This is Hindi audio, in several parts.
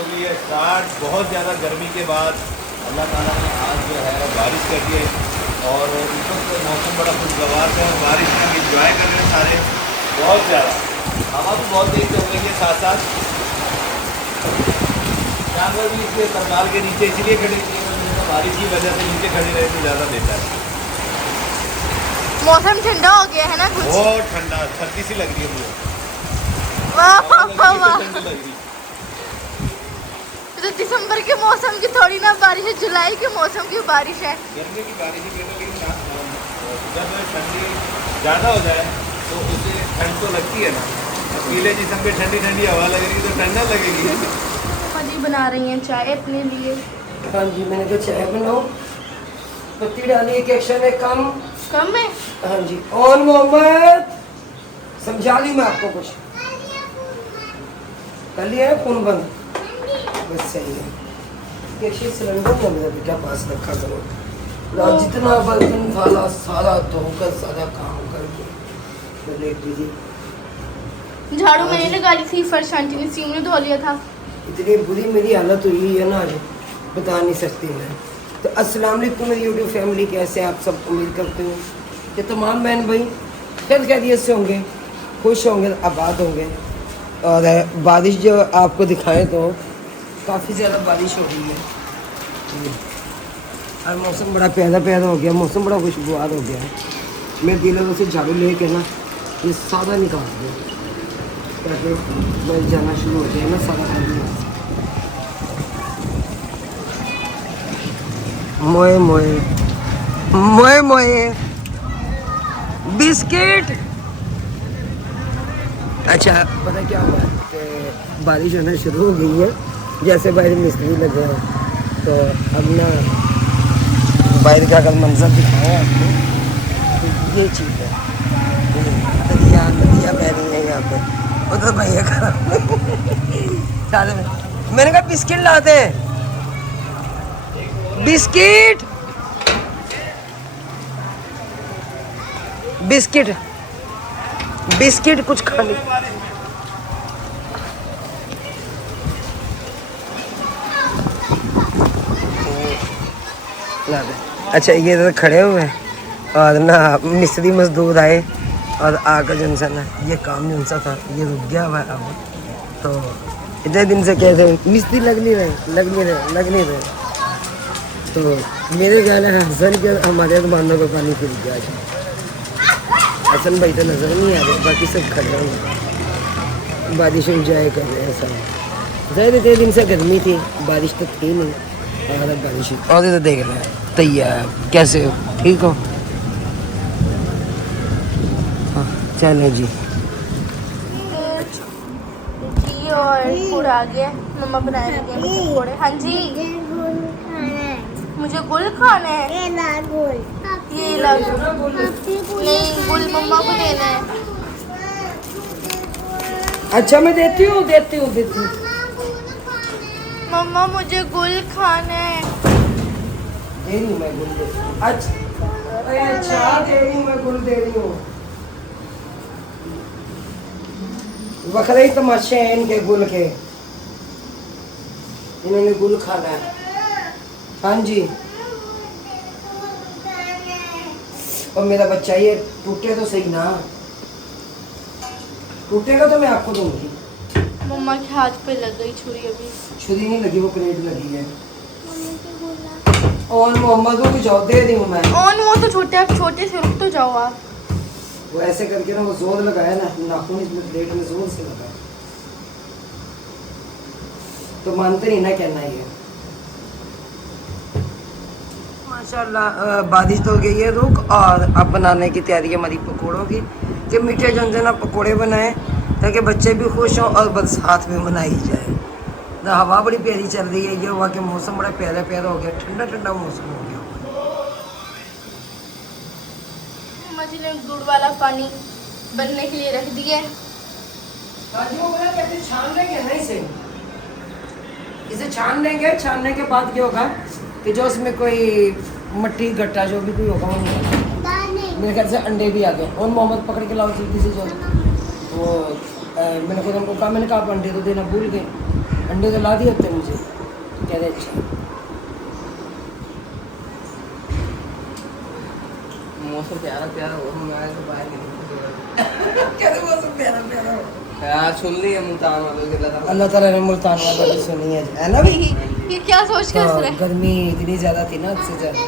हो गई है स्टार्ट। बहुत ज़्यादा गर्मी के बाद अल्लाह ताला ने आज जो है बारिश कर दी है और इस वक्त मौसम बड़ा खुशगवार है और बारिश में हम इंजॉय कर रहे हैं सारे बहुत ज़्यादा। हवा भी बहुत तेज हो गई है, साथ साथ जानवर भी इसके तरनाल के नीचे इसलिए खड़े किए हैं, बारिश की वजह से नीचे खड़े रहे तो ज़्यादा बेहतर है। मौसम ठंडा हो गया है ना कुछ। बहुत ठंडा, सर्दी सी लग रही है मुझे। वाह वाह। ठंडी लग रही है। तो दिसंबर के मौसम की थोड़ी ना बारिश है, जुलाई के मौसम की बारिश है। गर्मी की बारिश ही बेहतर, लेकिन जब ठंडी ज़्यादा हो जाए तो उससे ठंड तो लगती है ना। पीले जिसम पे ठंडी ठंडी हवा लग रही है तो ठंडा लगेगी। मम्मा जी बना रही हैं चाय अपने लिए। हाँ जी, मैंने तो चाय बनाओ, पत्ती डाली है, एक्शन है कम है। हाँ जी। ऑन मोहम्मद, समझा ली मैं आपको कुछ कर लिया है, फोन बंद बस सही है। देखिए सिलेंडर ना मेरा बेटा पास रखा करो ना, जितना बर्तन साला सारा धोकर सारा काम करके तो लेट दीजिए। झाड़ू मैंने लगा ली थी, फर्श आंटी ने सीम ने धो लिया था। इतनी बुरी मेरी हालत हुई है ना आज, बता नहीं सकती मैं। तो अस्सलाम वालेकुम मेरी यूट्यूब फैमिली, कैसे आप सब? उम्मीद करते हूँ कि तमाम बहन भाई खैर खैरियत से होंगे, खुश होंगे, आबाद होंगे। और बारिश जो आपको दिखाएं तो काफ़ी ज़्यादा बारिश हो रही है और मौसम बड़ा प्यारा प्यारा हो गया, मौसम बड़ा खुशगवार हो गया है। मैं दिलों से झाड़ू ले के ना ये सारा निकाल दूँ ताकि मैं जाना शुरू हो जाए ना सारा काम। मोए मोए मोए मोए बिस्किट। अच्छा पता क्या हुआ कि बारिश होना शुरू हो गई है, जैसे बाहर मिस्त्री लगे हैं तो अब ना बाहर का अगर मंजर दिखाएं आपको तो ये चीज़ है, नदियाँ नदियाँ बह रही हैं यहाँ पे। उधर भैया का सारे में मैंने कहा बिस्किट लाते हैं, बिस्किट बिस्किट बिस्किट कुछ खाने। अच्छा ये तो खड़े हुए हैं और ना मिस्त्री मजदूर आए और आकर जो सा ना ये काम जो सा था ये रुक गया हुआ अब। तो इतने दिन से कह रहे मिस्त्री लग नहीं रहे। तो मेरे ख्याल है हसन के हमारे दुकानों को पानी फिर गया। हसन भाई तो नज़र नहीं आ रहे, बाकी सब खड़े हैं, बारिश इंजॉय कर रहे हैं सब। ज़्यादा इतने दिन से गर्मी थी, बारिश तो थी नहीं और बारिश और तो देख रहे हैं। तैयार कैसे हो? ठीक हो? हाँ चलो जी। और पूरा आ गया, मम्मा बनाए लगे पकौड़े। हाँ जी मुझे गुल खाना है। ये ला गुल। नहीं गुल मम्मा को देना है। अच्छा मैं देती हूँ। मम्मा मुझे गुल खाना है। दे रही हूँ मैं गुल दे। अच्छा दे रही हूँ मैं गुल दे रही हूँ। वखरे ही तमाशे हैं इनके गुल के, इन्होंने गुल खाना है। हाँ जी और मेरा बच्चा ये टूटे तो सही ना, टूटेगा तो मैं आपको दूंगी। मम्मा के हाथ पे लग गई छुरी, अभी छुरी नहीं लगी, वो प्लेट लगी है। और मोहम्मद को जाओ दे रही हूँ मैं। और वो तो छोटे से रुक तो जाओ आप। वो ऐसे करके ना वो जोर लगाया ना, नाखून इसमें प्लेट में जोर से लगाया तो मानते नहीं ना कहना ये। माशाल्लाह बारिश तो हो गई है रुक, और अब बनाने की तैयारी है हमारी पकौड़ों की कि मीठे झंझना पकौड़े बनाएं ताकि बच्चे भी खुश हों और बरसात भी मनाई जाए। तो हवा बड़ी प्यारी चल रही है, ये हुआ कि मौसम बड़ा प्यारा प्यारा हो गया, ठंडा ठंडा मौसम हो गया। मम्मा जी ने दूध वाला पानी बनने के लिए रख दिया है। छान लेंगे ना इसे छान लेंगे। छानने के बाद क्या होगा कि जो उसमें कोई मट्टी गट्टा जो भी कोई होगा वो नहीं होगा। मेरे घर से अंडे भी आ गए। और मोहम्मद पकड़ के लाओ जल्दी से जो वो मैंने खुद हमको कहा, मैंने कहा आप अंडे तो देना भूल गए। अंडे तो ला दिए होते मुझे, कह रहे अच्छा। मौसम प्यारा प्यारा हो, मैं आए तो बाहर नहीं कैसे मौसम प्यारा प्यारा हो। यार सुन ली है मुल्तान वालों के अल्लाह ताला ने मुल्तान वालों की सुनी है ना भाई। ये क्या सोच के हंस रहे हाँ, हैं? गर्मी इतनी ज़्यादा थी ना, उससे ज़्यादा।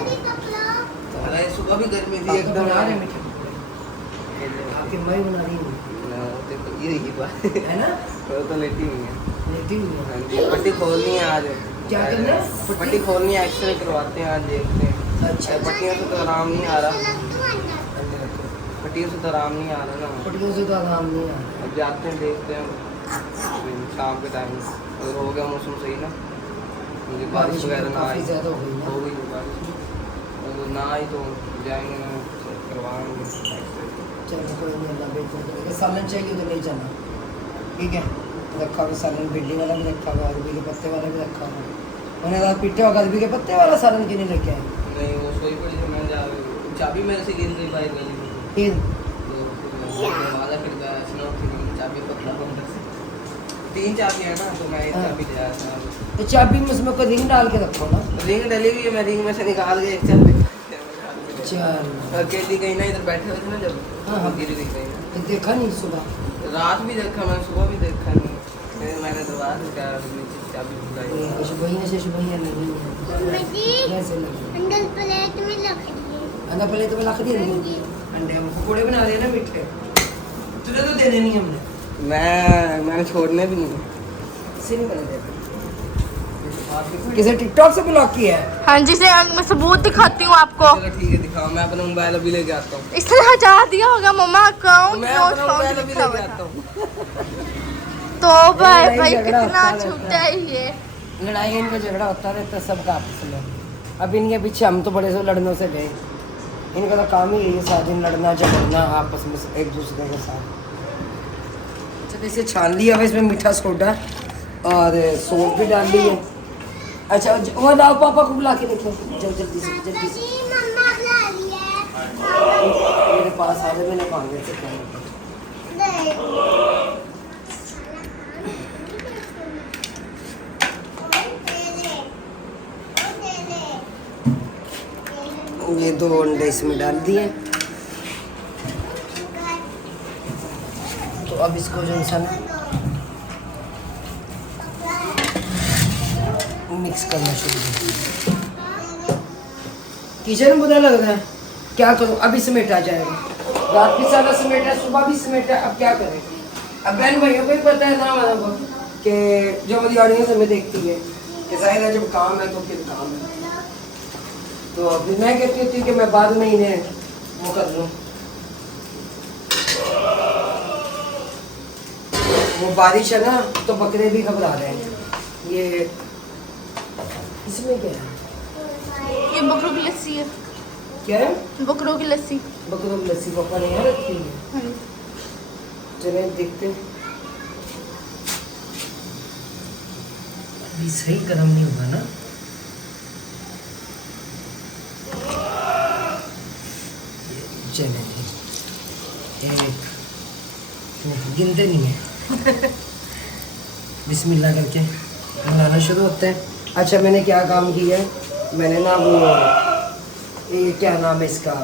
अरे सुबह भी गर्मी थी आपको एकदम बना रहे यार। मीठे, आपकी माँ ही बना रही है, ना, देखो ये बात है ना? वो तो लेटी हुई है। लेटी हुई है। हाँ जी, पट्टी खोलनी है आज। क्या करना है? पट्टी खोलनी है, एक्सरे करवाते हैं आज, देखते हैं। अच्छा, पट्टियों से तो आराम नहीं आ रहा, पट्टियों से तो आराम नहीं आ रहा ना। पट्टियों से तो आराम नहीं आ रहा। अब जाते हैं, देखते हैं शाम के टाइम, अगर हो गया मौसम सही ना, मुझे बारिश वगैरह ना काफ़ी आई, ज़्यादा हो गई हो ना। गई बारिश, अगर ना आई तो जाएंगे ना, करवाएंगे। चलो कोई नहीं, अल्लाह बेहतर करेगा। सालन चाहिए तो ले जाना, ठीक है? रखा हुआ सालन, भिंडी वाला भी रखा हुआ, अरबी के पत्ते वाला भी रखा हुआ। मैंने रात पीटे होगा, अरबी के पत्ते वाला सालन क्यों नहीं लेके आए? नहीं वो सोई पड़ी थी, मैं जा चाबी मेरे से गिर गई बाइक गली में, फिर तो दरवाज़ा फिर गया, सुना फिर चाबी पकड़ा अंदर से, 3 चाबी है ना, तो मैं एक चाबी ले आया था। तो चाबी में उसमें कोई रिंग डाल के रखो ना। रिंग डली हुई है, मैं रिंग में से निकाल के एक चाबी चल, अकेली गई ना, इधर बैठे हुए थे ना जब, हाँ, हाँ। गिर गई कहीं। तो देखा नहीं सुबह? रात भी देखा मैं, सुबह भी देखा नहीं, फिर मैंने दरबार से क्या नीचे चाबी भुलाई। कुछ भैया से भैया नहीं है, कैसे लगी? अंडल प्लेट में रख दिए। अंडा प्लेट में रख दिए नहीं? अंडे हम पकौड़े बना रहे हैं ना मीठे, तुझे तो देने नहीं हमने, मैंने छोड़ने भी नहीं। इसे नहीं बने देते। किसे टिकटॉक से ब्लॉक किया है? हाँ जी से मैं सबूत दिखाती हूँ आपको। चलो ठीक है, दिखाओ, मैं अपना मोबाइल अभी लेके आता हूँ। इसने हटा दिया होगा मम्मा अकाउंट, मैं नोट अपना मोबाइल फाउंड अभी लिखा लेके हुआ आता था। हूँ। तो भाई लड़ाई भाई झगड़ा कितना होता छूटा है ये। लड़ाई इनका झगड़ा होता रहता है सबका आपस में। अब इनके पीछे हम तो बड़े से लड़नों से गए, इनका तो काम ही यही है सारा दिन लड़ना झगड़ना आपस में एक दूसरे के साथ। चलो इसे छान लिया, अब इसमें मीठा सोडा और सौंफ भी डाल ली है। अच्छा वो लाओ, पापा को बुला के देखो, जल्दी जल्दी से जल्दी से। मम्मा ला रही है। मेरे पास आ रहे, मैंने मांगे थे ये 2 अंडे इसमें डाल दिए। तो अब इसको जो इंसान मिक्स करना शुरू कर। किचन में बुरा लग रहा है, क्या करूं? अभी समेटा जाएगा, रात भी सारा समेटा, सुबह भी समेटा, अब क्या करें? अब बहन भैया को ही पता है ना हमारा को कि जो दिहाड़ियों से हमें देखती है कि जाहिर है जब काम है तो फिर काम है। तो फिर मैं कहती थी कि मैं बाद में इन्हें वो कर लूँ। वो बारिश है ना तो बकरे भी घबरा रहे हैं। ये इसमें क्या है? ये बकरों की लस्सी है। क्या है? बकरों की लस्सी। बकरों की लस्सी पापा ने यहाँ रखी है। हाँ जी। चले देखते हैं। अभी सही गर्म नहीं होगा ना? चले एक गिनते नहीं है। बिस्मिल्लाह करके बनाना शुरू होते हैं। अच्छा मैंने क्या काम किया है, मैंने ना वो ये क्या नाम है इसका,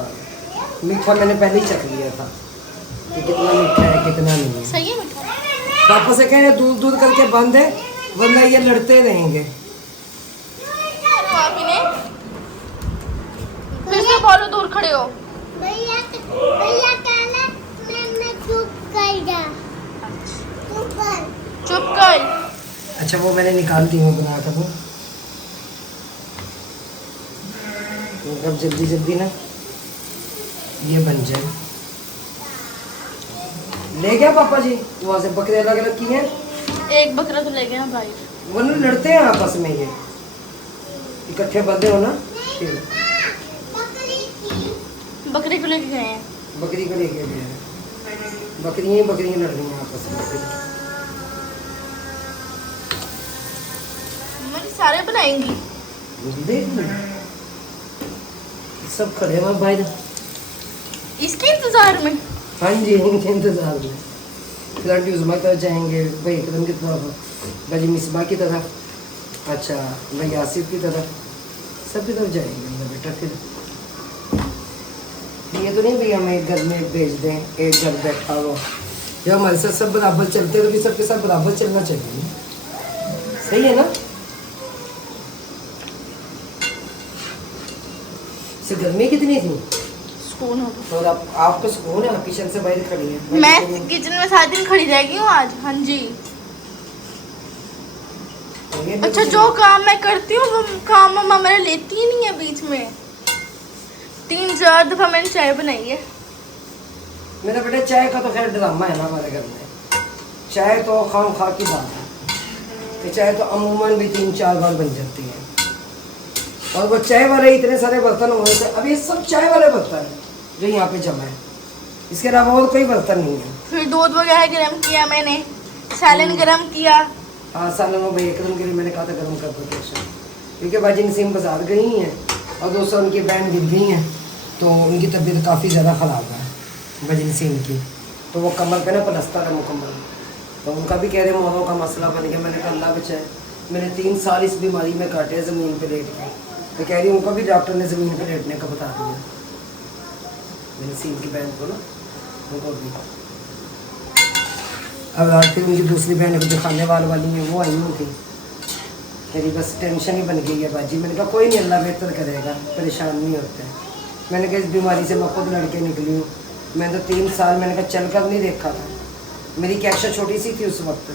मीठा मैंने पहले ही चख लिया था कि कितना मीठा है कितना नहीं है। सही है मीठा। पापा से कहें दूर दूर करके बंद है वरना ये लड़ते रहेंगे। आप इन्हें फिर से बोलो, दूर खड़े हो। भैया भैया कहना मैं चुप कर जा, चुप कर। चुप कर। अच्छा वो मैंने निकाल दी हूँ बना कर, अब जल्दी जल्दी ना ये बन जाए। ले गया पापा जी वहाँ से बकरे अलग अलग किए हैं। एक बकरा तो ले गए हैं भाई। वरना लड़ते हैं आपस में, ये इकट्ठे बंधे हो ना फिर बकरी की बकरे को लेके गए हैं। बकरी को लेके गए हैं। बकरियाँ लड़ रही हैं आपस में। मम्मी सारे बनाएंगी। देख सब खड़े हुए भाई, इसके इंतजार में। हाँ जी इनके इंतजार में। फिर आंटी उज़मा की तरफ जाएंगे, भाई एकदम की तरफ, भाई मिसबा की तरफ, अच्छा भाई आसिफ की तरफ, सब की तरफ जाएंगे मेरा बेटा। फिर ये तो नहीं भैया हमें घर में भेज दें, एक घर बैठा हुआ, जब हमारे साथ सब बराबर चलते हैं तो भी सबके साथ बराबर चलना चाहिए, सही है ना। से गर्मी कितनी थी सुकून हो गया। और आपको सुकून है, किचन से बाहर खड़ी है। मैं किचन में सारा दिन खड़ी रहेगी हूँ आज। हाँ जी। अच्छा जो काम मैं करती हूँ वो काम मम्मा मेरे लेती ही नहीं है बीच में। 3-4 दफा मैंने चाय बनाई है। मेरा बेटा चाय का तो खैर ड्रामा है ना हमारे घर में, चाय तो खाम खा की बात है कि चाय तो अमूमन भी 3-4 बार बन जाती है। और वो चाय वाले इतने सारे बर्तन होने से, अब ये सब चाय वाले बर्तन जो यहाँ पे जमा है, इसके अलावा और कोई बर्तन नहीं है। फिर दूध वगैरह गर्म किया मैंने, सैलन गर्म किया। हाँ सालन में भाई एकदम के लिए मैंने कहा था गर्म कर दो कैसे, क्योंकि बाजी नसीम बाजार गई हैं और दोस्तों उनकी बहन गिर गई हैं, तो उनकी तबीयत काफ़ी ज़्यादा ख़राब है बाजी नसीम की। तो वो कमर पे ना पलस्तर है मुकम्मल, तो उनका भी कह रहे मोहरों का मसला बन गया। मैंने कहा अल्लाह बचाए, मैंने 3 साल इस बीमारी में काटे ज़मीन पे लेट के, तो कह रही उनको भी डॉक्टर ने ज़मीन पे लेटने का बता दिया, मैंने नसीम की बहन को ना, उनको भी। अब रात फिर उनकी दूसरी बहन जो खाने वाली हैं वो आई हुई थी, मेरी बस टेंशन ही बन गई है बाजी। मैंने कहा कोई नहीं, अल्लाह बेहतर करेगा, परेशान नहीं होते। मैंने कहा इस बीमारी से मैं खुद लड़के निकली हूँ, मैं तो 3 साल मैंने कहा चल कर नहीं देखा था। मेरी कैक्शा छोटी सी थी उस वक्त,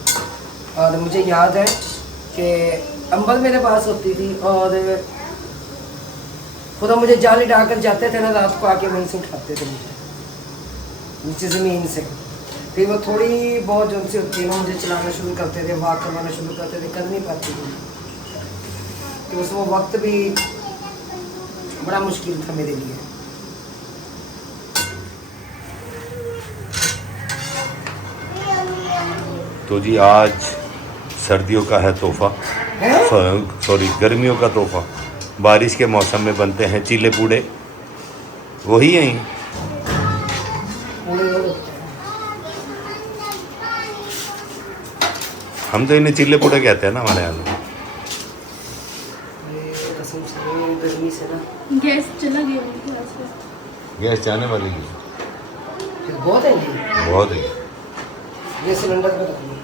और मुझे याद है कि अम्बल मेरे पास होती थी और खुदा मुझे जाल डालकर जाते थे ना, रात को आके वहीं से उठाते थे मुझे नीचे ज़मीन से। फिर वो थोड़ी बहुत जो सी होती है ना, मुझे चलाना शुरू करते थे, वॉक करवाना शुरू करते थे, कर नहीं पाती थी। तो उस वो वक्त भी बड़ा मुश्किल था मेरे लिए। तो जी आज सर्दियों का है तोहफा, सॉरी गर्मियों का तोहफा। बारिश के मौसम में बनते हैं चीले पूड़े, वही हैं। हम तो इन्हें चिल्ले पूड़े कहते हैं ना हमारे यहाँ। गर्मी से ना गैस चला गया। गैस जाने वाली है, फिर बहुत है जी, बहुत है। ये सिलेंडर पे रख लो।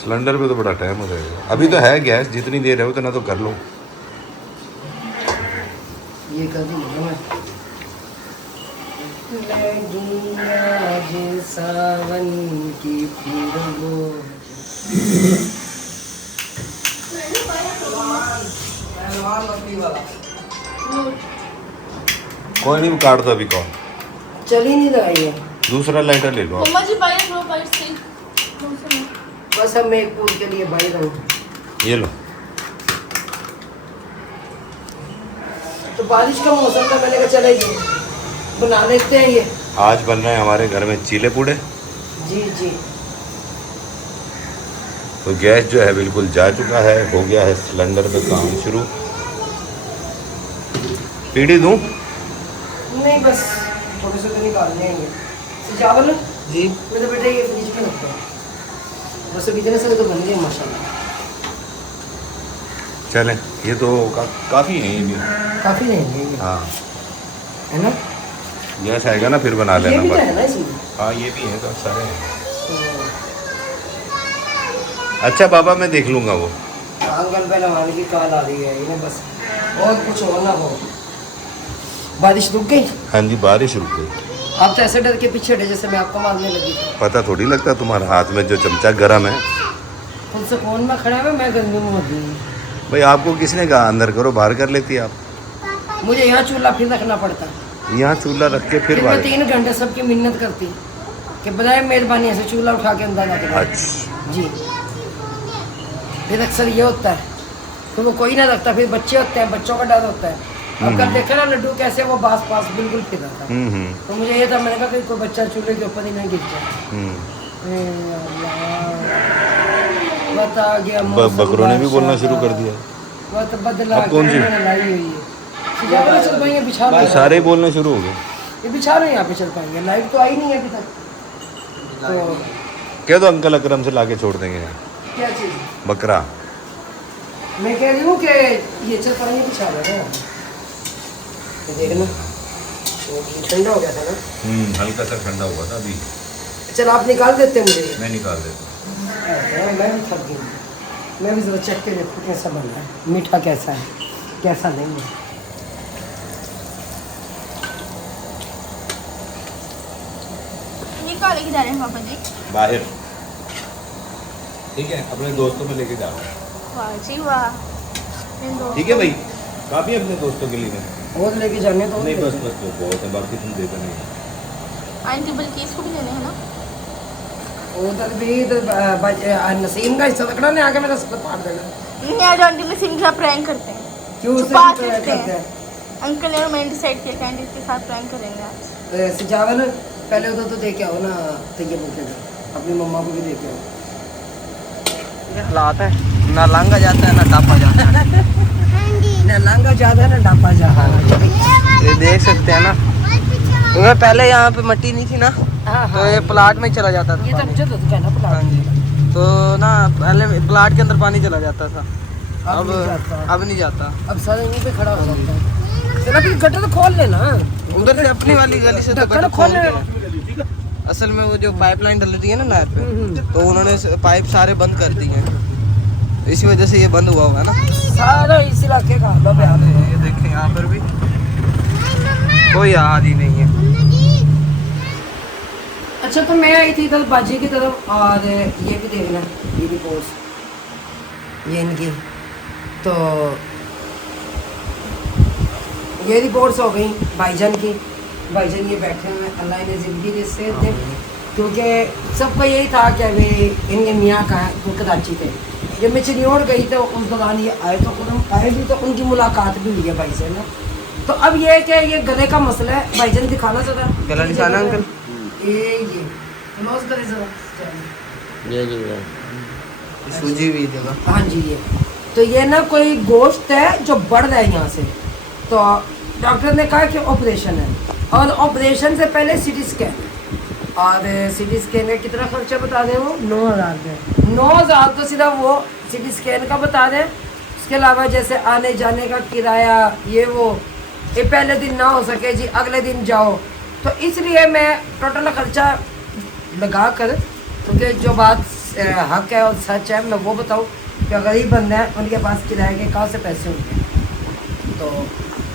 सिलेंडर पे तो बड़ा टाइम हो जाएगा, अभी तो है गैस, जितनी देर है उतना तो कर लो। ये कर दी मैं आज सावन की फिर कोई नहीं काट दो अभी, कौन चल ही नहीं रहा ये। दूसरा लाइटर ले लो आप। मम्मा जी बाहर लो, बाहर से। बस अब मैं एक पूल के लिए बाहर हूँ। ये लो। तो बारिश का मौसम था, मैंने कहा चलेगी बना लेते हैं ये। आज बन रहे हैं हमारे घर में चीले पूड़े। जी जी। तो गैस जो है बिल्कुल जा चुका है, हो गया है सिलेंडर पे काम शुरू। पीढ़ी दूँ? नहीं बस थोड़े से तो निकाल लेंगे। चावल जी मेरे बेटे ये फ्रिज में रखते हैं, बस अब इतने सारे तो बन गए माशाल्लाह। चलें, ये तो काफ़ी है ये भी। काफ़ी नहीं है ये, हाँ है ना। गैस आएगा ना फिर बना ये लेना भी तो बस। है ना इसमें। हाँ ये भी है, तो सारे हैं। तो अच्छा बाबा मैं देख लूँगा वो। आंगन पे लगाने की कॉल आ रही है इन्हें, बस और कुछ और ना हो। बारिश रुक गई। हाँ जी बारिश रुक गई। आप तो ऐसे डर के पीछे हटे जैसे मैं आपको मारने लगी थी। पता थोड़ी लगता तुम्हारे हाथ में जो चमचा गर्म है। खुद से कौन में खड़ा है, मैं गर्मी में होती हूँ। भाई आपको किसने कहा अंदर करो, बाहर कर लेती आप। मुझे यहाँ चूल्हा फिर रखना पड़ता, यहाँ चूल्हा रख के फिर फिर मैं बाहर। 3 घंटे सबकी मिन्नत करती कि बजाय मेहरबानी ऐसे चूल्हा उठा के अंदर रख दो। अच्छा जी फिर अक्सर ये होता है, तो वो कोई ना रखता, फिर बच्चे होते हैं, बच्चों का डर होता है। अब कल देखा ना लड्डू कैसे वो पास बिल्कुल फिर रहा था। तो मुझे ये था, मैंने कहा कि कोई बच्चा चूल्हे के ऊपर ही ना गिर जाए। बता गया बकरों ने भी बोलना शुरू कर दिया। वो तो बदला अब कौन सी? लाई हुई है। चल पाएंगे बिछा तो लो, सारे ही बोलना शुरू हो गए। ये बिछा लो, यहाँ पे चल पाएंगे। लाइट तो आई नहीं है अभी तक, तो कह दो अंकल अकरम से लाके छोड़ देंगे यहाँ क्या चीज़? बकरा। मैं कह रही हूँ कि ये चरपाई बिछा दो ना, देखना ठंडा हो गया था ना। हल्का सा ठंडा हुआ था अभी। चल आप निकाल देते हैं मुझे। मैं निकाल देता हूँ। मैं भी थक गई, मैं भी ज़रा चेक के देखूँ कैसा बन रहा है, मीठा कैसा है कैसा नहीं है। ये कहाँ लेके जा रहे हैं पापा जी? बाहर ठीक है, अपने दोस्तों में लेके जा रहा हूँ। वाह जी वाह। इन दोस्तों- ठीक है भाई, काफ़ी अपने दोस्तों के लिए। और लेके जाने तो नहीं बस बस बस बहुत है, बाकी तुम देते नहीं। आंटी बल्कि इसको भी देने हैं ना। उधर भी नसीम का हिस्सा तकड़ा ने आके मेरा सर फाड़ देना। नहीं आज आंटी ने सिंह के साथ प्रैंक करते हैं। क्यों उससे छुपा भी के करते रखते हैं। हैं? अंकल ने और मैंने डिसाइड किया कि आंटी के साथ प्रैंक करेंगे आज। सिजावन पहले उधर तो दे के आओ ना, तैयार होके अपनी मम्मा को भी दे के आओ। हालात है ना, लांगा जाता है ना टापा जाता है। ना लांगा ज्यादा है ना डापा ज्यादा। ये देख सकते हैं ना, क्योंकि पहले यहाँ पे मट्टी नहीं थी ना, तो ये प्लाट में चला जाता था ये तो पानी। मुझे तो कहना पड़ा। हाँ जी, तो ना पहले प्लाट के अंदर पानी चला जाता था, अब नहीं जाता। अब नहीं जाता। अब सारे यहीं पे खड़ा हो जाता है। चलो फिर गटर तो खोल लेना, उधर से अपनी वाली गली से तो ढक्कन गटर खोल खोल ले। के, असल में वो जो पाइपलाइन डल रही है ना नहर पे, तो उन्होंने पाइप सारे बंद कर दिए हैं, तो इसी वजह से ये बंद हुआ हुआ है ना सारा इस इलाके का हाल है। ये देखें यहाँ पर भी कोई याद ही नहीं है। अच्छा तो मैं आई थी इधर बाजी की तरफ, और ये भी देखना, ये भी पोस्ट ये इनकी, तो ये रिपोर्ट्स हो गई भाईजान की। भाईजान ये बैठे हुए हैं, अल्लाह इन्हें ज़िंदगी दे सेहत दे, क्योंकि सबको यही था कि अभी इनके मियाँ का तो कराची थे। जब मैं चिड़ियोड़ गई तो उस दौरान ये आए, तो आए भी तो उनकी मुलाकात भी हुई है भाई से ना। तो अब ये है कि ये गले का मसला है, भाईजान दिखाना ज़रा गला दिखाना अंकल। ये क्लोज करे ज़रा। सूजी हुई जगह। हाँ जी ये तो ये ना कोई गोश्त है जो बढ़ रहा है यहाँ से, तो डॉक्टर ने कहा कि ऑपरेशन है, और ऑपरेशन से पहले सीटी स्कैन, और सीटी स्कैन का कितना खर्चा बता दें वो 9,000 का। 9,000 तो सीधा वो सीटी स्कैन का बता दें, उसके अलावा जैसे आने जाने का किराया ये वो, ये पहले दिन ना हो सके जी अगले दिन जाओ, तो इसलिए मैं टोटल खर्चा लगा कर, क्योंकि जो बात हक है और सच है मैं वो बताऊँ कि गरीब बंदे हैं उनके पास किराए के कहाँ से पैसे होंगे, तो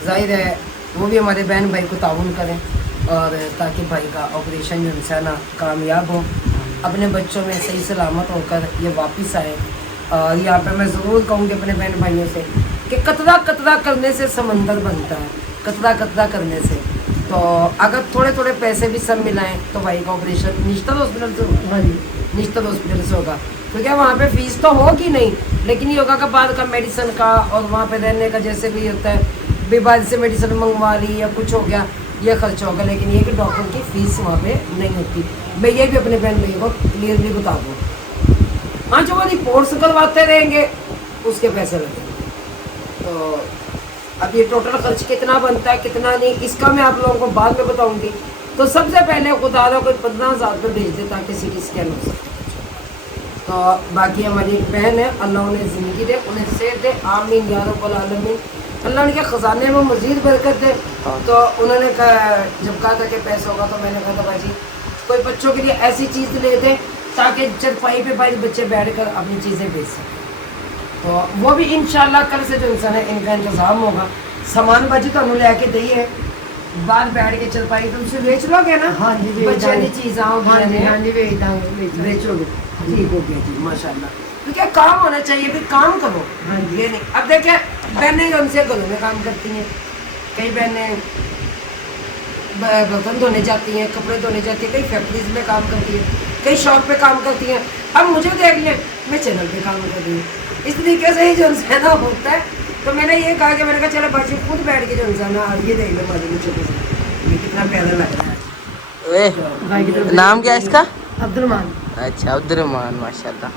जाहिर है वो भी हमारे बहन भाई को ताउन करें, और ताकि भाई का ऑपरेशन जो है ना कामयाब हो, अपने बच्चों में सही सलामत होकर ये वापस आए। और यहाँ पे मैं ज़रूर कहूँगी अपने बहन भाइयों से कि कतरा कतरा करने से समंदर बनता है, कतरा कतरा करने से। तो अगर थोड़े थोड़े पैसे भी सब मिलाएं तो भाई का ऑपरेशन निश्चित हॉस्पिटल से होगा। हाँ जी निश्चित हॉस्पिटल से होगा, क्योंकि वहाँ पे फीस तो होगी नहीं, लेकिन योगा का बाद का मेडिसिन का और वहाँ पे रहने का जैसे भी होता है, बीमारी से मेडिसिन मंगवा ली या कुछ हो गया ये खर्चा होगा, लेकिन ये कि डॉक्टर की फीस वहाँ पे नहीं होती। मैं ये भी अपने बहन भाइयों को क्लियरली बता दूँ। हाँ जो वो रिपोर्ट्स करवाते रहेंगे उसके पैसे लगेंगे। तो अब ये टोटल खर्च कितना बनता है कितना नहीं, इसका मैं आप लोगों को बाद में बताऊंगी। तो सबसे पहले खुदारा को 15,000 रुपये भेज दे ताकि सीटी स्कैन हो सके। तो बाकी हमारी एक बहन है, अल्लाह उन्हें ज़िंदगी दे, उन्हें सेहत दे, आमीन या रब्बल आलमीन। अल्लाह उनके ख़जाने में मज़ीद बरकत दे। तो उन्होंने जब कहा था कि पैसा होगा, तो मैंने कहा था भाई कोई बच्चों के लिए ऐसी चीज़ ले दे ताकि चरपाई पे भाई बच्चे बैठ कर अपनी चीज़ें बेच सकें। तो वो भी इंशाल्लाह कल से जो इंसान है इनका इंतज़ाम होगा। सामान बाजी तो ले आके दी है, बाहर बैठ के चरपाई तो उसे बेच लोगे ना। हाँ जी बच्चे की चीज़ आओगे। हाँ जी बेचोगे, ठीक हो गया जी माशाल्लाह। तो क्या काम होना चाहिए, फिर काम करो। हाँ जी ये नहीं। अब देखिए बहनें उनसे घरों में काम करती हैं, कई बहनें बर्तन धोने जाती हैं, कपड़े धोने जाती हैं, कई फैक्ट्रीज में काम करती हैं, कई शॉप पे काम करती हैं। अब मुझे देख लिया मैं चैनल पे काम कर रही हूँ, इस तरीके से ही जो इंसान होता है। तो मैंने ये कहा कि मैंने कहा चलो बाजी खुद बैठ के जो इंसान है ये देख लो बाजी में छोटे से ये कितना प्यारा लग रहा है। नाम क्या है इसका? अब्दुलरहमान। अच्छा अब्दुलरहमान माशाल्लाह।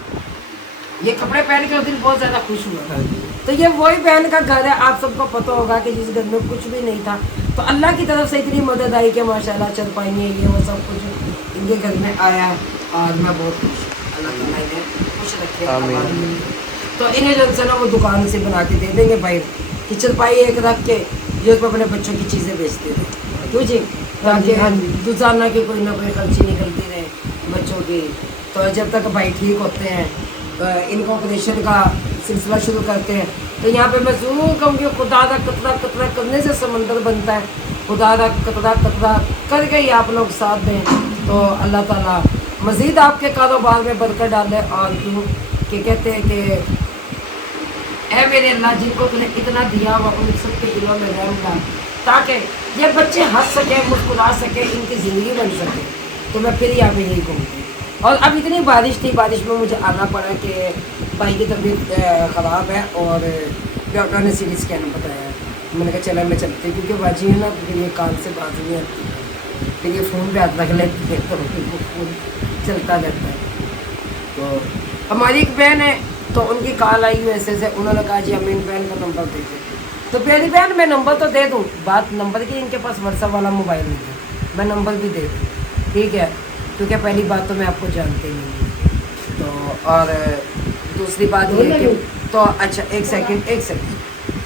ये कपड़े पहन के उस दिन बहुत ज़्यादा खुश हुआ। तो ये वही बहन का घर है, आप सबको पता होगा कि जिस घर में कुछ भी नहीं था तो अल्लाह की तरफ से इतनी मदद आई कि माशाल्लाह चरपाई ये वो सब कुछ इनके घर में आया, और मैं बहुत खुश हूँ। अल्लाह ताला इन्हें खुश रखे। आमीन। तो इन्हें जो है ना वो दुकान से बना के दे देंगे भाई कि चरपाई एक रख के ये उसमें अपने बच्चों की चीज़ें बेचते थे, क्यों जी, ताकि रोजाना की कोई ना कोई खर्ची निकलती रहे बच्चों की। तो जब तक भाई ठीक होते हैं इनका ऑपरेशन का सिलसिला शुरू करते हैं। तो यहाँ पे मैं ज़रूर कहूँगी खुदा का कतरा कतरा करने से समंदर बनता है, खुदा का कतरा कतरा करके ही आप लोग साथ दें तो अल्लाह ताला मज़ीद आपके कारोबार में बरकत डाले। और क्यों कि कहते हैं कि ऐ मेरे अल्लाह जिनको तूने इतना दिया हुआ उन सबके दिलों में रहम डाल, ताकि ये बच्चे हंस सके, मुस्कुरा सके, इनकी ज़िंदगी बन सके। तो मैं फिर यहाँ पे यही कहूँगी। और अब इतनी बारिश थी, बारिश में मुझे आना पड़ा कि भाई की तबीयत ख़राब है और डॉक्टर ने सीटी स्कैन बताया। मैंने कहा चला मैं चलती, क्योंकि बाजी है ना तो फिर ये कान से बात नहीं आती, फिर ये फ़ोन पे हाथ रख लेती है तो फ़ोन चलता रहता है। तो हमारी एक बहन है तो उनकी कॉल आई वैसे से, उन्होंने कहा जी हमें इन बहन का नंबर दीजिए। तो प्यारी बहन मैं नंबर तो दे दूँ, बात नंबर की, इनके पास व्हाट्सएप वाला मोबाइल नहीं है, मैं नंबर भी दे दूँ, ठीक है, क्योंकि पहली बात तो मैं आपको जानती नहीं हूँ। तो और दूसरी बात ये कि तो अच्छा एक सेकंड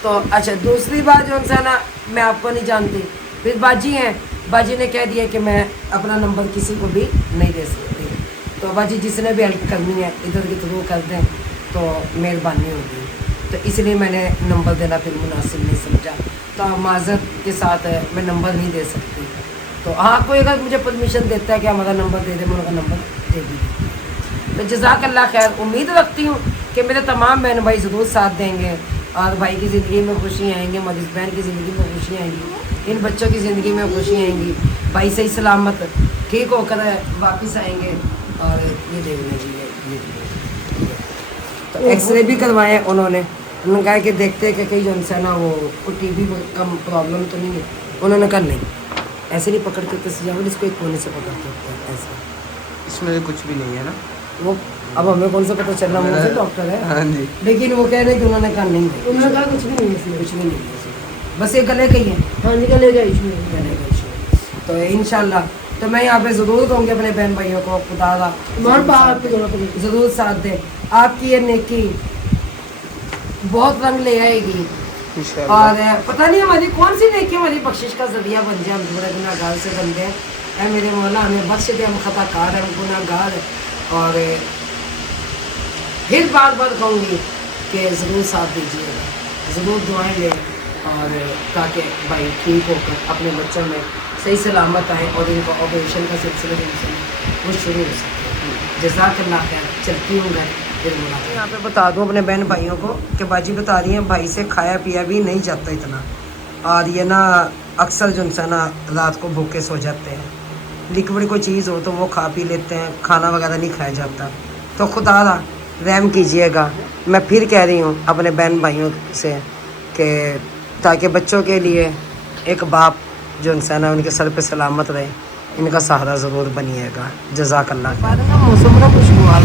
तो अच्छा दूसरी बात जो है ना मैं आपको नहीं जानती, फिर बाजी हैं, बाजी ने कह दिया कि मैं अपना नंबर किसी को भी नहीं दे सकती। तो बाजी जिसने भी हेल्प करनी है इधर की थ्रू कर दें तो मेहरबानी होगी। तो इसलिए मैंने नंबर देना फिर मुनासिब नहीं समझा, तो माज़रत के साथ मैं नंबर नहीं दे सकती। तो हाँ कोई अगर मुझे परमिशन देता है कि हमारा नंबर दे दे, मैं उनका नंबर दे दी। तो जज़ाकल्लाह खैर, उम्मीद रखती हूँ कि मेरे तमाम बहन भाई ज़रूर साथ देंगे और भाई की ज़िंदगी में खुशी आएंगी, हमारी इस बहन की ज़िंदगी में खुशी आएंगी, इन बच्चों की ज़िंदगी में खुशी आएंगी, भाई सही सलामत ठीक होकर वापस आएंगे। और ये देख लीजिए ये तो एक्सरे भी करवाए उन्होंने कहा कि देखते हैं कि कहीं जो है ना वो कोई टीबी का प्रॉब्लम तो नहीं है। उन्होंने कहा नहीं ऐसे नहीं पकड़ के तस्वीर, इसको एक कोने से पकड़ के ऐसे, इसमें कुछ भी नहीं है ना वो अब हमें कौन सा पता चल रहा, मुझे डॉक्टर है। हाँ जी। लेकिन वो कह रहे कि उन्होंने कहा नहीं, उन्होंने कहा कुछ भी नहीं है इसमें, कुछ भी नहीं है इसमें, बस ये गले का ही है। हाँ जी गले का इशू है, गले का इशू। तो इंशाल्लाह तो मैं यहाँ पे ज़रूर कहूँगी अपने बहन भाइयों को खुदा ज़रूर साथ दे, आपकी ये नेकी बहुत रंग ले आएगी। और पता नहीं हमारी कौन सी नेकी हमारी बख्शिश का जरिया बन जाए, हम थोड़े गुनाहगार से बन गए, ऐ मेरे मौला हमें बख्श दे, हम खताकार हैं, हम गुनाहगार। और फिर बार बार कहूँगी कि ज़रूर साथ दीजिएगा, ज़रूर दुआएं लें और ताकि भाई ठीक होकर अपने बच्चों में सही सलामत आए और इनका ऑपरेशन का सिलसिला वो शुरू हो सके। जज़ाकल्लाह खैर, चलती हूँ मैं फिर मुलाकात। यहाँ पे बता दूँ अपने बहन भाइयों को कि बाजी बता रही हैं भाई से खाया पिया भी नहीं जाता इतना, और ये ना अक्सर जो है ना रात को भूखे सो जाते हैं, लिक्विड कोई चीज़ हो तो वो खा पी लेते हैं, खाना वगैरह नहीं खाया जाता। तो खुदा रहम कीजिएगा, मैं फिर कह रही हूँ अपने बहन भाइयों से कि ताकि बच्चों के लिए एक बाप जो है ना उनके सर पे सलामत रहे, इनका सहारा ज़रूर बनिएगा। जज़ाकल्लाह। मौसम बड़ा खुशगवार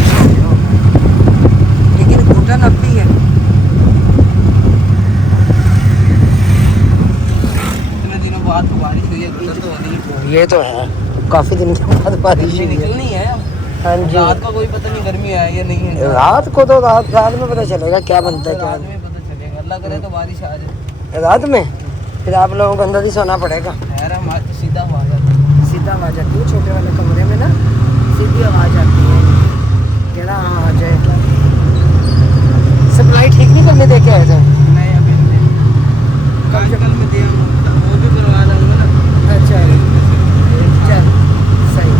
लेकिन घुटन अब भी है। इतने दिनों बाद बारिश हुई है, घुटन तो होनी ये तो है, काफ़ी दिन के बाद बारिश हुई है। निकलनी है। हाँ जी, रात का कोई पता नहीं गर्मी है या नहीं है, रात को तो रात में पता चलेगा क्या बनता है क्या रात में पता चलेगा। अल्लाह करे तो बारिश आ जाए रात में, फिर आप लोगों को अंदर ही सोना पड़ेगा। खैर हम सीधा हुआ जाता है। सीधा आवाज़ आती है छोटे वाले कमरे में ना, सीधी आवाज़ आती है कहना हाँ आ जाए। सप्लाई ठीक नहीं करने दे के आए थे। नहीं अभी नहीं, कल में दिया वो भी करवा दूँगा ना। अच्छा चल सही।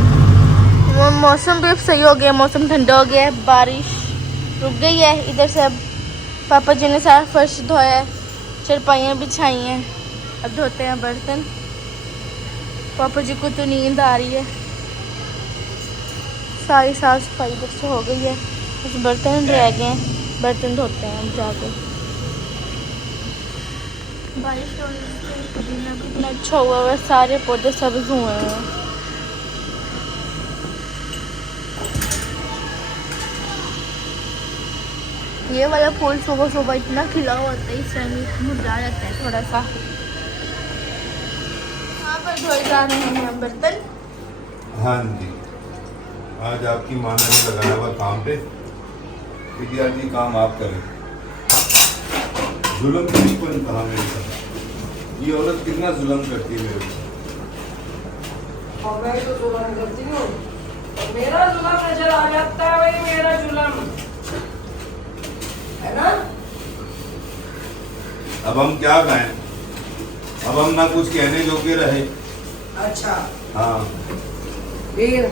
मौसम भी अब सही हो गया, मौसम ठंडा हो गया है, बारिश रुक गई है। इधर से अब पापा जी ने सारा फर्श धोया है, चरपाइयाँ बिछाई हैं, अब धोते हैं बर्तन। पापा जी को तो नींद आ रही है, सारी साफ सफाई इधर से हो गई है, बस बर्तन रह गए हैं, बर्तन धोते हैं हम जाके। बारिश हो रही है, पुदीना कितना अच्छा हुआ है, सारे पौधे सब्ज हुए हैं। ये वाला फूल सुबह सुबह इतना खिला होता है, इस टाइम मुरझा जाता है थोड़ा सा। यहाँ पर धोए जा रहे हैं बर्तन। हाँ जी। आज आपकी माँ ने भी लगाया हुआ काम पे, क्योंकि आज ये काम आप करें। जुल्म किसी को इंतहा नहीं करता। ये औरत कितना जुल्म करती है मेरे ऊपर। और मैं तो जुल्म करती हूँ, मेरा जुल्म नजर आ जाता है, वही मेरा जुल्म है ना। अब हम क्या कहें, अब हम ना कुछ कहने जोगे रहे। अच्छा हाँ फिर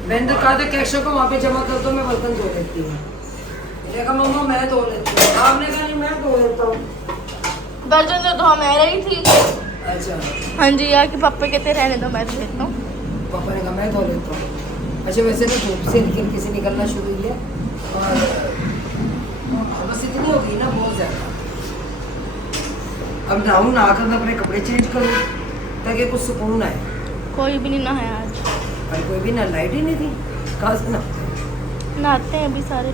मैंने तो कहा था कैशो को वहाँ पे जमा कर दो, मैं बर्तन धो लेती हूँ। मैंने कहा मम्मा मैं धो लेती हूँ, आपने कहा नहीं मैं धो लेता हूँ। बर्तन तो धो मैं रही थी। अच्छा हाँ जी यार, कि पापा कहते रहने दो, मैं धो लेता हूँ। पापा ने कहा मैं धो लेता हूँ। अच्छा वैसे ना धूप से खिड़की से निकलना शुरू हुई है और बस इतनी हो गई ना बहुत ज़्यादा। अब नहाऊँ, नहाकर मैं अपने कपड़े चेंज करूँ ताकि कुछ सुकून आए। कोई भी नहीं नहाया आज। और कोई भी ना, लाइट ही नहीं थी, कहाँ से ना। नहाते हैं अभी सारे।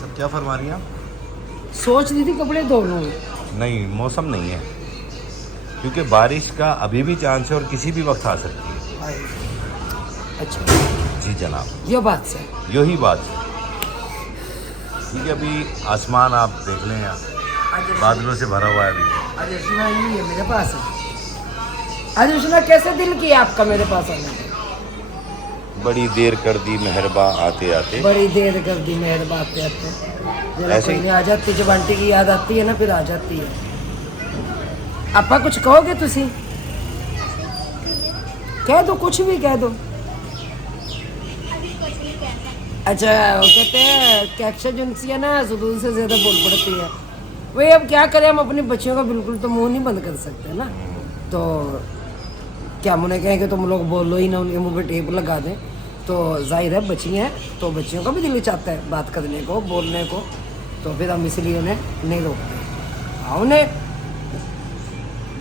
सब क्या फरमा रही हैं आप? सोच रही थी कपड़े धो लूँ। नहीं, मौसम नहीं है, क्योंकि बारिश का अभी भी चांस है और किसी भी वक्त आ सकती है। अच्छा जी जनाब, ये बात से यही बात है। ठीक है, अभी आसमान आप देख लें, यहाँ बादलों से भरा हुआ है अभी। आज अर्चना नहीं है मेरे पास है। आज अर्चना कैसे दिल किया आपका मेरे पास आने का? बड़ी देर कर दी मेहरबा आते आते। बड़ी देर कर दी मेहरबान आते आते। जरा ऐसे कोई ही। नहीं, आ जाती जब आंटी की याद आती है ना फिर आ जाती है। आपा कुछ कहोगे तुसी? कह दो, कुछ भी कह दो। अच्छा वो कहते हैं कैक्शा जुनसी है ना सुदूर से ज्यादा बोल पड़ती है। वही अब क्या करें, हम अपने बच्चियों का बिल्कुल तो मुंह नहीं बंद कर सकते ना। तो क्या मुझे कहें कि तुम लोग बोलो ही ना, उनके मुंह पे टेप लगा दें, तो जाहिर है बच्ची हैं तो बच्चियों का भी दिल चाहता है बात करने को, बोलने को, तो फिर हम इसलिए उन्हें नहीं रोकते। हाँ उन्हें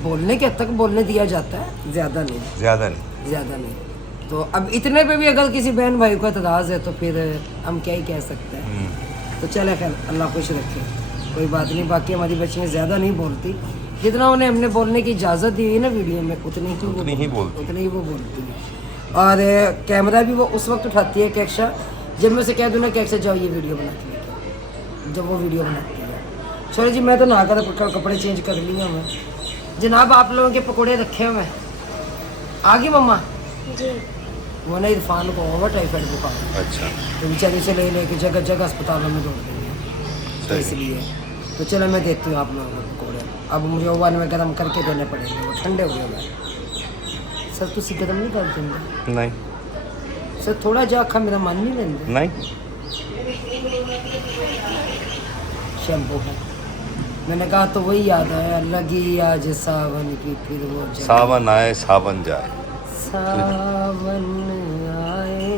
बोलने के हद तक बोलने दिया जाता है, ज़्यादा नहीं। ज़्यादा नहीं। तो अब इतने पे भी अगर किसी बहन भाई को एतराज़ है तो फिर हम क्या ही कह सकते हैं। तो चले खैर, अल्लाह खुश रखे, कोई बात नहीं। बाकी हमारी बच्चियाँ ज़्यादा नहीं बोलती, जितना उन्हें हमने बोलने की इजाज़त दी हुई ना वीडियो में उतनी ही वो बोलती है। और कैमरा भी वो उस वक्त उठाती है कैक्शा जब मैं उसे कह दूँ ना कैक्शा जाओ ये वीडियो बना के लेके, जब वो वीडियो बनाती है। चलो जी, मैं तो नहा कर कपड़े चेंज कर लिया मैं। जनाब आप लोगों के पकौड़े रखे हुए हैं, आ गई मम्मा जी। वो ना इरफान को हुआ टाइफाइड बुखार। अच्छा, तो बेचारी से ले लेके जगह जगह अस्पतालों में दौड़ गई है, तो इसलिए तो चलो मैं देखती हूँ आप लोगों को पकौड़े। अब मुझे ओवन में गर्म करके देने पड़ेंगे, वो ठंडे हो गए। सर तुसी गर्म नहीं कर देंगे? नहीं सर थोड़ा जा खा, मेरा मन नहीं लेंगे। नहीं, शैम्पू है, मैंने कहा तो वही याद आया, लगी आज सावन की फिर वो जगह। सावन आए सावन जाए। सावन आए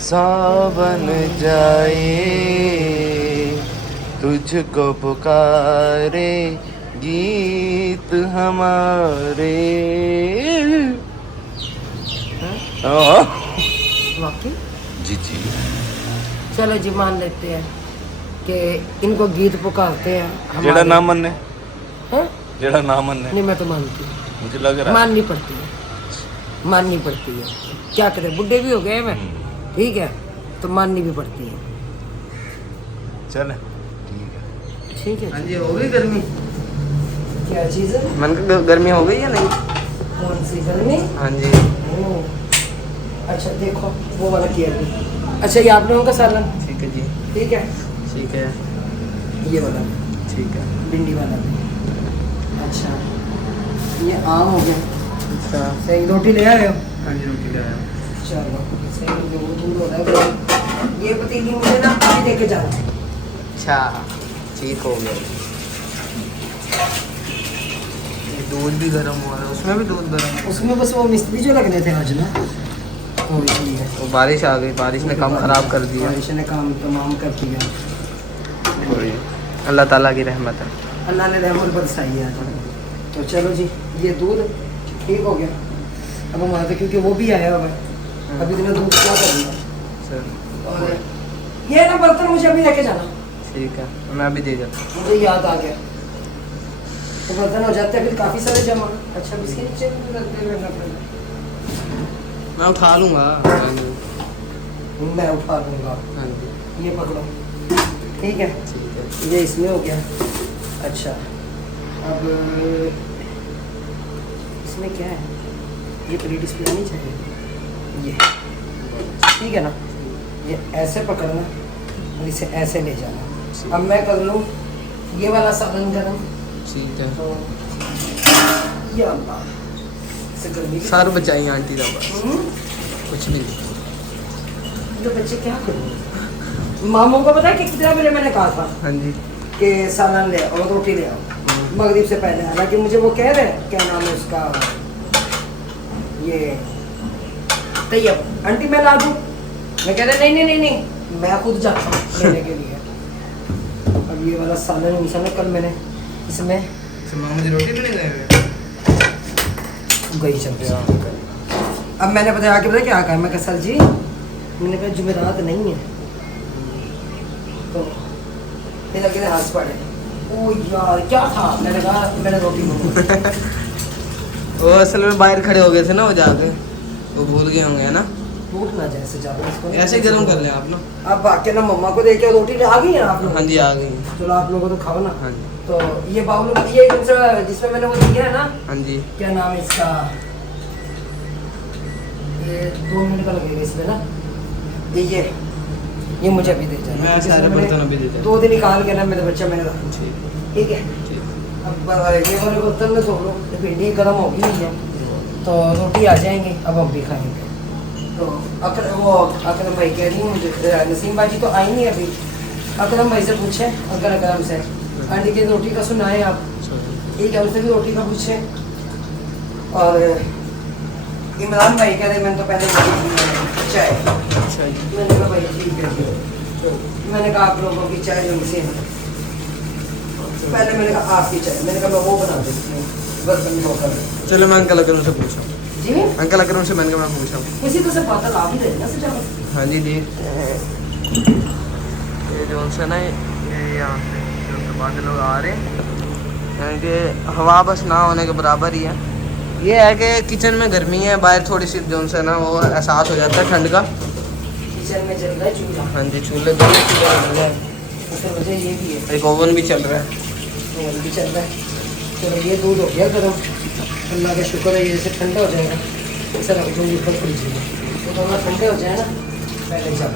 सावन जाए तुझको पुकारे गीत हमारे। वाकई। जी जी, चलो जी मान लेते हैं कि इनको गीत पुकारते हैं जेड़ा नाम मन ने, हैं? जेड़ा नाम मन ने, नहीं मैं तो मानती हूँ, मुझे लग रहा है। माननी पड़ती है, माननी पड़ती है। क्या करें, बुढ़े भी हो गए मैं, ठीक है, तो माननी भी पड़ती है। चल ठीक है। ठीक है। हाँ जी, हो गई गर्मी? क्या चीज़ है? मन का गर्मी हो गई या नहीं? कौन सी गर्मी? हाँ जी। ओह, अच्छा देखो वो वाला किया भी। अच्छा ये आप लोगों का सालन, ठीक है जी, ठीक है, ठीक है, ये वाला ठीक है। भिंडी वाला भी। अच्छा ये आम हो गया। अच्छा, सही रोटी ले आए हो? हाँ जी, रोटी ले आया। चलो सही, वो दूध हो रहा है। ये पतीली मुझे ना अभी लेके जाना है। अच्छा, ठीक हो गया। ये दूध भी गर्म हुआ है, उसमें भी दूध गर्म। उसमें बस वो मिस्त्री जो लगने थे आज ना, तो इसलिए वो बारिश आ गई, बारिश ने काम खराब कर दिया। बारिश ने काम तमाम कर दिया। अल्लाह ताला की रहमत है। अल्लाह ने रहमत बरसाई है आज। तो चलो जी, ये दूध ठीक हो गया। अब हमारा तो क्योंकि वो भी आया हुआ है, अभी इतना दूध क्या करूँगा। चल और ये ना बर्तन मुझे अभी लेके जाना, ठीक है, मैं अभी दे जाता हूँ। मुझे याद आ गया। तो बर्तन हो जाते हैं फिर काफ़ी सारे जमा। अच्छा अब इसके नीचे भी रखते हुए रखना पड़ेगा। मैं उठा लूँगा। मैं उठा लूँगा। हाँ जी ये पकड़ो, ठीक है। ठीक है। ये इसमें हो गया। अच्छा अब इसमें क्या है, ये प्लेट इस पे नहीं चाहिए, ये ठीक है ना। ये ऐसे पकड़ना और इसे ऐसे ले जाना। अब मैं कर लूँ ये वाला सालन गरम। ठीक है। तो ये अल्लाह से गर्मी की- सर बचाइए आंटी का बस, हम्म, कुछ भी नहीं। ये बच्चे क्या करेंगे। मामू को पता है कि कितना पहले मैंने कहा था हाँ जी। कि सालन ले और रोटी ले आओ मगरिब से पहले, हालांकि मुझे वो कह रहे हैं क्या नाम है उसका, ये तैयब आंटी मैं ला दूँ। मैं कह रहा नहीं नहीं नहीं नहीं मैं खुद जाता हूँ लेने के लिए। अब ये वाला सालन इंसान कल मैंने इसमें मामा जी रोटी भी नहीं गए गई चल रहा। अब मैंने बताया कि पता क्या कहा, मैं कहा सर जी मैंने कहा जुमेरात नहीं है, तो ये लगे हाथ पड़े। ओ यार क्या था, मैंने कहा मैंने रोटी मंगवाई। वो असल में बाहर खड़े हो गए थे ना वो जाके, वो भूल गए होंगे है ना। टूट ना जाए ऐसे ज़्यादा इसको। ऐसे ही गर्म कर लें आप ना। अब बाकी ना मम्मा को देखे रोटी आ गई है आप लोग। हाँ जी आ गई। चलो आप लोगों को तो खाओ ना। हाँ जी। तो ये बाउल ये जिसमें मैंने वो दिया है ना, हाँ जी। क्या नाम है इसका, ये 2 मिनट का लगेगा इसमें ना। ये मुझे अभी दे जाना। मैं सारे इसमें बर्तन मैंने अभी दे देता 2 दिन निकाल के ना मेरे बच्चा मैंने रखा। ठीक ठीक है। ठीक। अब ये वाले बर्तन में धो लो, भिंडी गर्म हो गई है तो रोटी आ जाएंगे। अब हम भी खाएंगे। तो अकरम भाई कह रही हूँ मुझे, नसीम भाई जी तो आई नहीं अभी। अकरम भाई से पूछे, अकरम से आंटी की रोटी का सुनाए आप, ठीक है उनसे भी रोटी का पूछे। और इमरान भाई कह रहे मैंने तो पहले चाय, अच्छा जी। मैंने कहा भाई ठीक है। तो मैंने कहा आप लोगों की चाय जो से पहले मैंने कहा आपकी चाय, मैंने कहा मैं वो बना देती हूँ बर्तन धोकर। चलो मैं अंकल अकरम से पूछा, जी अंकल अकरम से मैंने कहा मैं पूछा। किसी तो से बात ला भी देना से जाओ। हाँ जी देखते हैं। ये जो सा ना ये यहाँ से जो बादल लोग आ रहे हैं, यानी कि हवा बस ना होने के बराबर ही है। ये है कि किचन में गर्मी है, बाहर थोड़ी सी जो सा ना वो एहसास हो जाता है ठंड का। किचन में चल रहा है चूल्हा। हाँ जी चूल्हे दोनों चूल्हे चल रहे हैं, उसकी वजह ये भी है, एक ओवन भी चल रहा है। ओवन भी चल रहा है। चलो ये दूध हो गया गर्म, अल्लाह का शुक्र है। ये जैसे ठंडा हो जाएगा इसे रख दूँगी ऊपर फ्रिज में, तो थोड़ा ठंडे हो जाए ना पहले जब